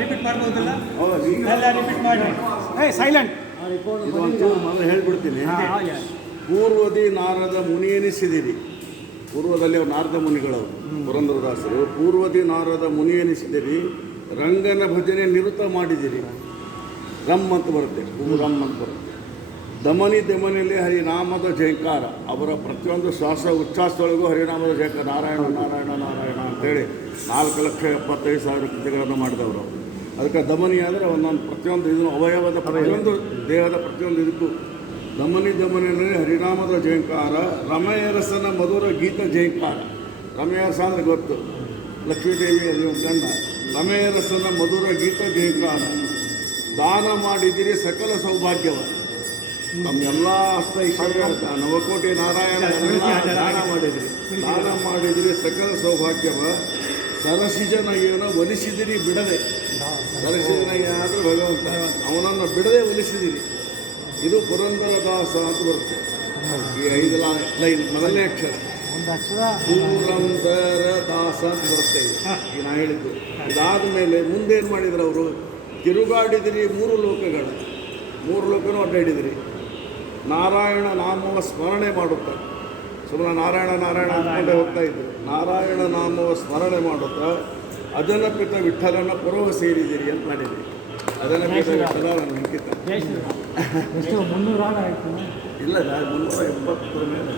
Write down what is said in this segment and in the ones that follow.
Repeat ಮಾಡ್ಬೋದಿಲ್ಲ ಹೌದು ಈಗ ಎಲ್ಲ ರಿಪೀಟ್ ಮಾಡಿ ಸೈಲೆಂಟ್ ಇದು ಒಂಚೂರು ಮೊದಲು ಹೇಳ್ಬಿಡ್ತೀನಿ. ಪೂರ್ವದಿ ನಾರದ ಮುನಿ ಎನಿಸಿದಿರಿ. ಪೂರ್ವದಲ್ಲಿ ಅವ್ರು ನಾರದ ಮುನಿಗಳವರು ಪುರಂದರದಾಸರು. ಪೂರ್ವದಿ ನಾರದ ಮುನಿ ಎನಿಸಿದಿರಿ, ರಂಗನ ಭಜನೆ ನಿರುತ ಮಾಡಿದಿರಿ. ರಮ್ ಅಂತ ಬರುತ್ತೆ, ರಮ್ ಅಂತ ಬರುತ್ತೆ. ದಮನಿ ದಮನಿಯಲ್ಲಿ ಹರಿನಾಮದ ಜಯಕಾರ. ಅವರ ಪ್ರತಿಯೊಂದು ಶ್ವಾಸ ಉಚ್ಛ್ವಾಸದೊಳಗೂ ಹರಿನಾಮದ ಜಯಕಾರ. ನಾರಾಯಣ ನಾರಾಯಣ ನಾರಾಯಣ ಅಂತೇಳಿ 4,75,000 ಕೃತಿಗಳನ್ನು ಮಾಡಿದವರು. ಅದಕ್ಕೆ ದಮನಿ ಅಂದರೆ ಒಂದೊಂದು ಪ್ರತಿಯೊಂದು ಇದನ್ನು ಅವಯವದ ಪ್ರತಿಯೊಂದು ದೇಹದ ಪ್ರತಿಯೊಂದು ಇದಕ್ಕೂ ದಮನಿ ದಮನಿಯಲ್ಲಿ ಹರಿನಾಮದ ಜಯಂಕಾರ. ರಮಯರಸನ ಮಧುರ ಗೀತ ಜಯಂಕಾರ. ರಮಯರಸ ಅಂದರೆ ಗೊತ್ತು, ಲಕ್ಷ್ಮೀದೇವಿ ಅದು ಗಂಡ. ರಮಯರಸನ ಮಧುರ ಗೀತ ಜಯಂಕಾರ. ದಾನ ಮಾಡಿದಿರಿ ಸಕಲ ಸೌಭಾಗ್ಯವ. ನಮ್ಮೆಲ್ಲ ಅಷ್ಟ ಐಶ್ವರ್ಯ ನವಕೋಟಿ ನಾರಾಯಣ ದಾನ ಮಾಡಿದಿರಿ. ದಾನ ಮಾಡಿದಿರಿ ಸಕಲ ಸೌಭಾಗ್ಯವ. ಸರಸಿಜನಯ್ಯನ ಒಲಿಸಿದಿರಿ ಬಿಡದೆ. ಸರಸಿಜನಯ್ಯ ಅಂದರೆ ಭಗವಂತ, ಅವನನ್ನು ಬಿಡದೆ ಒಲಿಸಿದಿರಿ. ಇದು ಪುರಂದರದಾಸ ಅಂತ ಬರುತ್ತೆ. ಈ 5 ಲೈನ್ ಮೊದಲನೇ ಅಕ್ಷರ ಪುರಂದರದಾಸ ಅಂತ ಬರುತ್ತೆ. ಈಗ ನಾ ಹೇಳಿದ್ದು ಇದಾದ ಮೇಲೆ ಮುಂದೇನು ಮಾಡಿದ್ರು ಅವರು? ತಿರುಗಾಡಿದಿರಿ 3 ಲೋಕಗಳ. 3 ಲೋಕನೂ ಅಡ್ಡಾಡಿದಿರಿ. ನಾರಾಯಣ ನಾಮವ ಸ್ಮರಣೆ ಮಾಡುತ್ತಾ, ಸುಮ್ಮನೆ ನಾರಾಯಣ ನಾರಾಯಣ ಅಂದ್ಕೊಂಡೇ ಹೋಗ್ತಾ ಇದ್ರು. ನಾರಾಯಣ ನಾಮವ ಸ್ಮರಣೆ ಮಾಡುತ್ತಾ ಅದನಪಿತ ವಿಠಲನ ಪುರವ ಸೇರಿದಿರಿ ಅಂತ ಮಾಡಿದ್ರಿ. ಅದನಪಿತ ವಿಠಲ ನನ್ನ ಅಂಕಿತ. ಇಲ್ಲ 370 ಮೇಲೆ.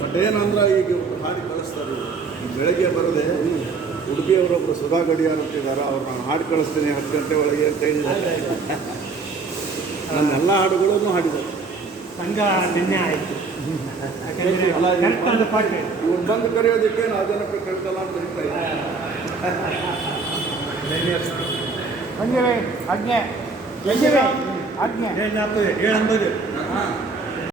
ಬಟ್ ಏನಂದ್ರೆ ಈಗ ಹಾಡಿ ಕಳಿಸ್ತಾರೆ. ಬೆಳಗ್ಗೆ ಬರದೆ ಉಡುಪಿಯವರೊಬ್ಬರು ಸುಧಾ ಗಡಿಯಾರ್ ಅಂತಿದ್ದಾರೆ, ಅವ್ರು ನಾನು ಹಾಡು ಕಳಿಸ್ತೀನಿ 10 ಗಂಟೆ ಒಳಗೆ ಅಂತ ಹೇಳಿದ್ದಾರೆ. ನನ್ನೆಲ್ಲ ಹಾಡುಗಳನ್ನು ಹಾಡಿದ್ದಾರೆ. ಸಂಘ ನಿನ್ನೆ ಆಯಿತು. ಇವ್ರು ಬಂದು ಕರೆಯೋದಕ್ಕೆ ನಾವು ಜನಕ್ಕೆ ಕಳ್ತಲ್ಲ ಅಂತ ಹೇಳ್ತಾ ಇದ್ದಾರೆ. 7:50